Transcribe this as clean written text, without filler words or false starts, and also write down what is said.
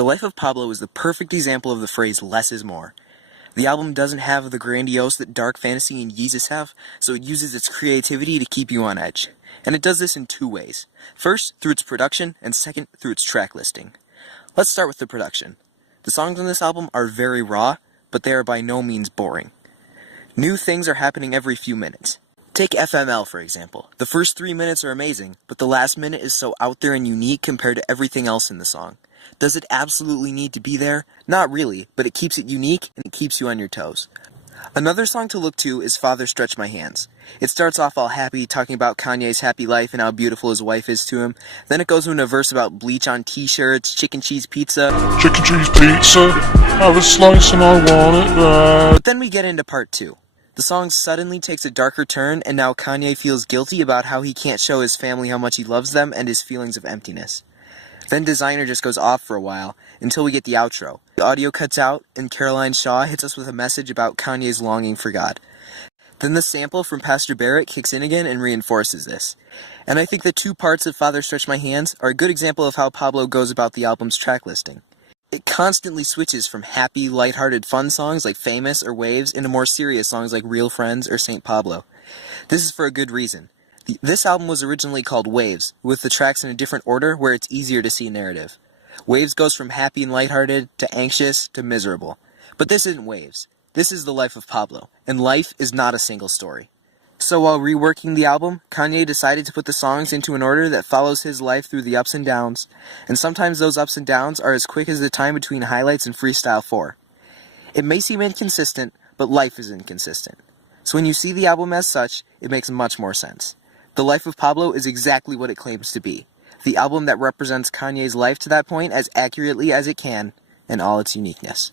The Life of Pablo is the perfect example of the phrase less is more. The album doesn't have the grandiose that Dark Fantasy and Yeezus have, so it uses its creativity to keep you on edge. And it does this in two ways. First, through its production, and second, through its track listing. Let's start with the production. The songs on this album are very raw, but they are by no means boring. New things are happening every few minutes. Take FML, for example. The first 3 minutes are amazing, but the last minute is so out there and unique compared to everything else in the song. Does it absolutely need to be there? Not really, but it keeps it unique and it keeps you on your toes. Another song to look to is Father Stretch My Hands. It starts off all happy, talking about Kanye's happy life and how beautiful his wife is to him. Then it goes into a verse about bleach on t-shirts, chicken cheese pizza. Chicken cheese pizza, have a slice and I want it bad. But then we get into part 2. The song suddenly takes a darker turn, and now Kanye feels guilty about how he can't show his family how much he loves them and his feelings of emptiness. Then Designer just goes off for a while, until we get the outro. The audio cuts out, and Caroline Shaw hits us with a message about Kanye's longing for God. Then the sample from Pastor Barrett kicks in again and reinforces this. And I think the two parts of Father Stretch My Hands are a good example of how Pablo goes about the album's track listing. It constantly switches from happy, lighthearted, fun songs like Famous or Waves into more serious songs like Real Friends or St. Pablo. This is for a good reason. This album was originally called Waves, with the tracks in a different order where it's easier to see narrative. Waves goes from happy and lighthearted to anxious to miserable. But this isn't Waves. This is the life of Pablo, and life is not a single story. So while reworking the album, Kanye decided to put the songs into an order that follows his life through the ups and downs, and sometimes those ups and downs are as quick as the time between highlights and Freestyle 4. It may seem inconsistent, but life is inconsistent. So when you see the album as such, it makes much more sense. The Life of Pablo is exactly what it claims to be. The album that represents Kanye's life to that point as accurately as it can, in all its uniqueness.